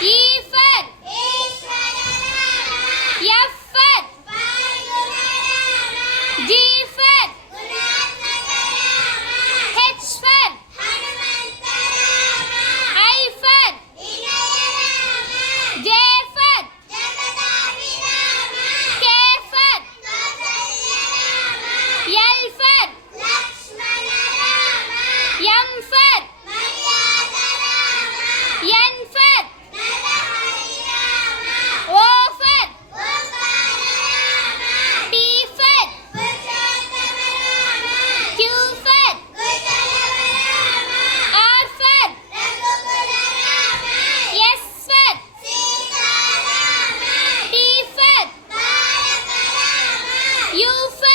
E for F for G for H for I for J for K for L for M for N for O for P for Q for R for S for T for U for